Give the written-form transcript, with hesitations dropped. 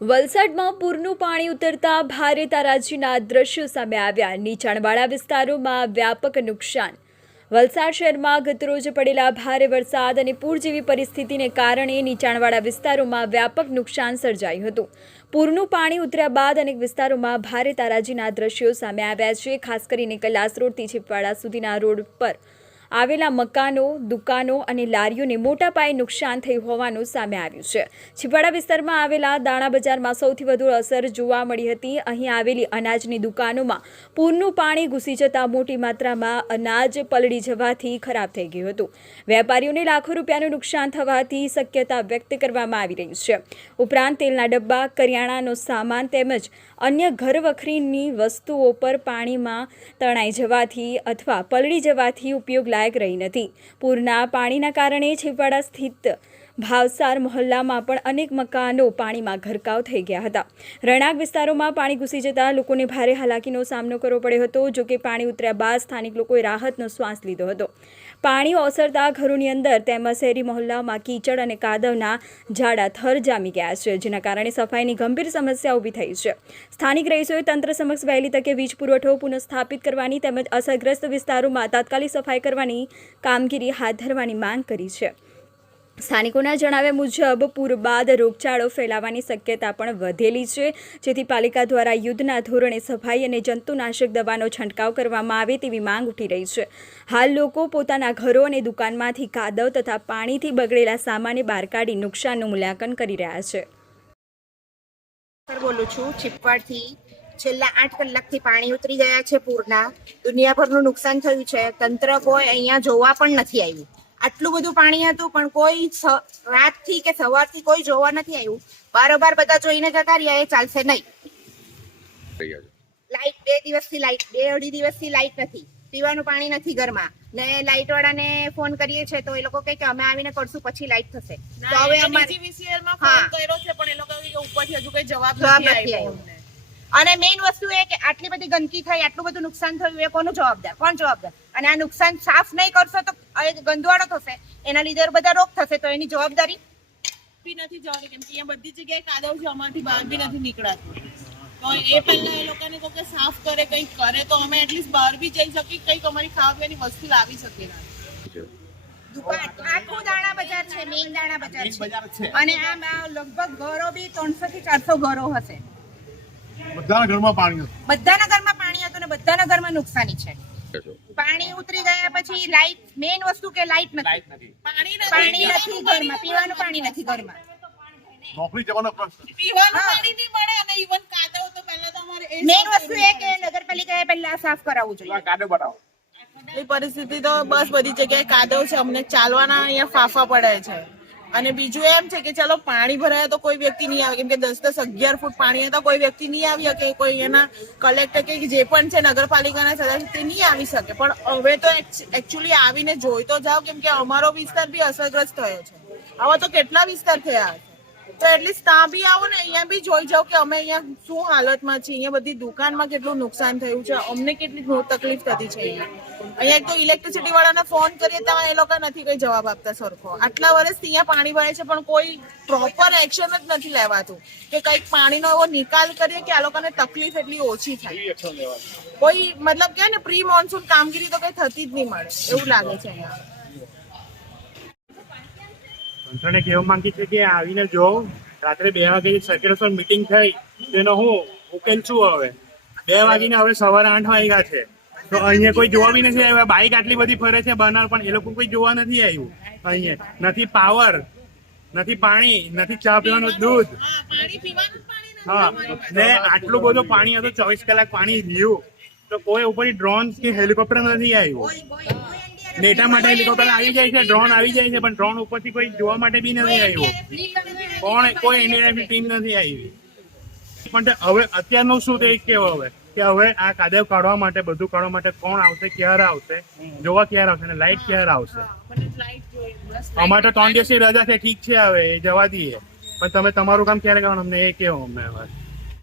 વલસાડમાં પૂરનું પાણી ઉતરતા ભારે તારાજીના દ્રશ્યો સામે આવ્યા। નીચાણવાળા વિસ્તારોમાં વ્યાપક નુકસાન। વલસાડ શહેરમાં ગતરોજ પડેલા ભારે વરસાદ અને પૂર જેવી પરિસ્થિતિને કારણે નીચાણવાળા વિસ્તારોમાં વ્યાપક નુકસાન સર્જાયું હતું। પૂરનું પાણી ઉતર્યા બાદ અનેક વિસ્તારોમાં ભારે તારાજીના દ્રશ્યો સામે આવ્યા છે। ખાસ કરીને કૈલાસ રોડથી છીપવાડા સુધીના રોડ પર આવેલા મકાનો, દુકાનો અને લારીઓને મોટા પાયે નુકસાન થયું હોવાનું સામે આવ્યું છે। છીપવાડા વિસ્તારમાં આવેલા દાણા બજારમાં સૌથી વધુ અસર જોવા મળી હતી। અહીં આવેલી અનાજની દુકાનોમાં પૂરનું પાણી ઘૂસી જતા મોટી માત્રામાં અનાજ પલળી જવાથી ખરાબ થઈ ગયું હતું। વેપારીઓને લાખો રૂપિયાનું નુકસાન થવાથી શક્યતા વ્યક્ત કરવામાં આવી રહી છે। ઉપરાંત તેલના ડબ્બા, કરિયાણાનો સામાન તેમજ અન્ય ઘરવખરીની વસ્તુઓ પર પાણીમાં તણાઈ જવાથી અથવા પલળી જવાથી ઉપયોગ લાયક રહી નથી। પૂરના પાણીના કારણે છીપવાડા સ્થિત ભાવસાર મહોલ્લામાં પણ અનેક મકાનો પાણીમાં ગરકાવ થઈ ગયા હતા। રહેણાંક વિસ્તારોમાં પાણી ઘૂસી જતા લોકોને ભારે હાલાકીનો સામનો કરવો પડ્યો હતો। જોકે પાણી ઉતર્યા બાદ સ્થાનિક લોકોએ રાહતનો શ્વાસ લીધો હતો। પાણી ઓસરતા ઘરોની અંદર તેમજ શહેરી મહોલ્લામાં કીચડ અને કાદવના જાડા થર જામી ગયા છે, જેના કારણે સફાઈની ગંભીર સમસ્યા ઊભી થઈ છે। સ્થાનિક રહીશોએ તંત્ર સમક્ષ વહેલી તકે વીજ પુરવઠો પુનઃસ્થાપિત કરવાની તેમજ અસરગ્રસ્ત વિસ્તારોમાં તાત્કાલિક સફાઈ કરવાની કામગીરી હાથ ધરવાની માંગ કરી છે। સ્થાનિકોના જણાવ્યા મુજબ પૂર બાદ રોગચાળો ફેલાવાની શક્યતા પણ વધેલી છે, જેથી પાલિકા દ્વારા યુદ્ધના ધોરણે સફાઈ અને જંતુનાશક દવાનો છંટકાવ કરવામાં આવે તેવી માંગ ઉઠી રહી છે। હાલ લોકો પોતાના ઘરો અને દુકાનમાંથી કાદવ તથા પાણીથી બગડેલા સામાનને બહાર કાઢી નુકસાનનું મૂલ્યાંકન કરી રહ્યા છે। બોલું છું છીપવાડથી। છેલ્લા 8 કલાકથી પાણી ઉતરી ગયા છે પૂરના। દુનિયાભરનું નુકસાન થયું છે। તંત્ર કોઈ અહીંયા જોવા પણ નથી આવ્યું। આટલું બધું પાણી હતું પણ કોઈ રાતથી કે સવારથી કોઈ જોવા નથી આવ્યું। બારોબાર બધા જોઈને જતા રહ્યા, એ ચાલશે નહીં। લાઈટ 2 દિવસથી અઢી દિવસથી લાઈટ નથી, પીવાનું પાણી નથી ઘરમાં ને લાઈટ વાળાને ફોન કરીએ છે તો એ લોકો કહે કે અમે આવીને કરશું પછી લાઈટ થશે। તો હવે અમારે DGVCL માં ફોન કર્યો છે પણ એ લોકો ઉપરથી હજુ કઈ જવાબ નથી આવ્યો। અને મેઇન વસ્તુ એ કે આટલી બધી ગંદકી થઈ, આટલું બધું નુકસાન થયું, એ કોણ જવાબદાર? અને આ નુકસાન સાફ નહીં કરશો તો ગંદવાળો થશે, એના લીધે બધા રોગ થશે, તો એની જવાબદારી બી નથી જવાની, કેમ કે અહીંયા બધી જગ્યાએ કાદવ છે, અમારથી બહાર બી નથી નીકળાતું। તો એ પહેલા એ લોકોને તો કે સાફ કરે, કંઈક કરે તો અમે એટલીસ્ટ બહાર બી જઈ શકીએ, કંઈક અમારી ખાવા પીવાની વસ્તુ લાવી શકીએ। દુકાન આખું દાણા બજાર છે, મેઇન દાણા બજાર છે, અને આમ લગભગ ઘરો બી 300 થી 400 ઘરો હશે। બધાના ઘરમાં પાણી હતું ને બધાના ઘરમાં નુકસાની છે। પાણી ઉતરી ગયા પછી લાઈટ, મેઇન વસ્તુ કે લાઈટ નથી, પાણી નથી ઘરમાં, પીવાનું પાણી નથી ઘરમાં, નોકરી જવાનો પ્રશ્ન, પીવાનું પાણી નહીં મળે અને ઇવન કાદવ તો પહેલા તો અમારે મેઇન વસ્તુ એ કે નગરપાલિકાએ પહેલા સાફ કરાવવું જોઈએ। કાદવ બતાવો। એ પરિસ્થિતિ તો બસ બધી જગ્યાએ કાદવ છે, અમને ચાલવાના અહીંયા ફાફા પડે છે। અને બીજું એમ છે કે ચલો પાણી ભરાય તો કોઈ વ્યક્તિ નહીં આવે, કેમ કે 10-11 ફૂટ પાણી હતા, કોઈ વ્યક્તિ નહીં આવી શકે, કોઈ એના કલેક્ટર કે જે પણ છે નગરપાલિકાના સદસ્ય તે નહીં આવી શકે। પણ હવે તો એકચ્યુઅલી આવીને જોઈ તો જાઓ, કેમ કે અમારો વિસ્તાર બી અસરગ્રસ્ત થયો છે। આવા તો કેટલા વિસ્તાર થયા છે, તો એટલીસ્ટ ત્યાં બી આવો ને, અહીંયા બી જોઈ જાઓ કે અમે અહીંયા શું હાલતમાં છીએ। અહીંયા બધી દુકાનમાં કેટલું નુકસાન થયું છે, અમને કેટલી તકલીફ થતી છે। અહીંયા એક તો ઇલેક્ટ્રિસિટી વાળાને ફોન કરીએ તો એ લોકો નથી કઈ જવાબ આપતા સરખો। આટલા વર્ષથી અહીંયા પાણી ભરાય છે પણ કોઈ પ્રોપર એક્શન જ નથી લેવાતું કે કંઈક પાણીનો એવો નિકાલ કરીએ કે આ લોકોને તકલીફ એટલી ઓછી થાય। કોઈ મતલબ કે ને પ્રી મોન્સૂન કામગીરી તો કઈ થતી જ નહીં મળે એવું લાગે છે અહીંયા। તંત્રને કહેવા માંગી છે કે આવીને જો રાત્રે 2 વાગે સર્ક્યુલર મીટિંગ થઈ તેનો હું ઉકેલ શું? હવે 2 વાગીને હવે સવારે 8 વાગ્યા છે તો અહીંયા કોઈ જોવા બી નથી આવ્યા। બાઇક આટલી બધી ફરે છે બહાર, પણ એ લોકો કોઈ જોવા નથી આવ્યું। અહીંયા નથી પાવર, નથી પાણી, નથી ચા પીવાનું દૂધ, હા, ને આટલું બધું પાણી હતું, 24 કલાક પાણી રહ્યું તો કોઈ ઉપરથી ડ્રોન કે હેલિકોપ્ટર નથી આવ્યું। ડેટા માટે હેલિકોપ્ટર આવી જાય છે, ડ્રોન આવી જાય છે, પણ ડ્રોન ઉપરથી કોઈ જોવા માટે બી નથી આવ્યું। કોઈ એનડીઆરએફની ટીમ નથી આવી। પણ હવે અત્યારનું શું તે કેવું હવે કે હવે આ કાદવ કાઢવા માટે, બધું કાઢવા માટે કોણ આવશે, ક્યારે આવશે, જોવા ક્યારે આવશે, અને લાઈટ ક્યારે આવશે? અમારે તો 3 દિવસની રજા છે, ઠીક છે, હવે જવા દઈએ, પણ તમે તમારું કામ ક્યારે કરવાનું અમને એ કેવો અમને હવે।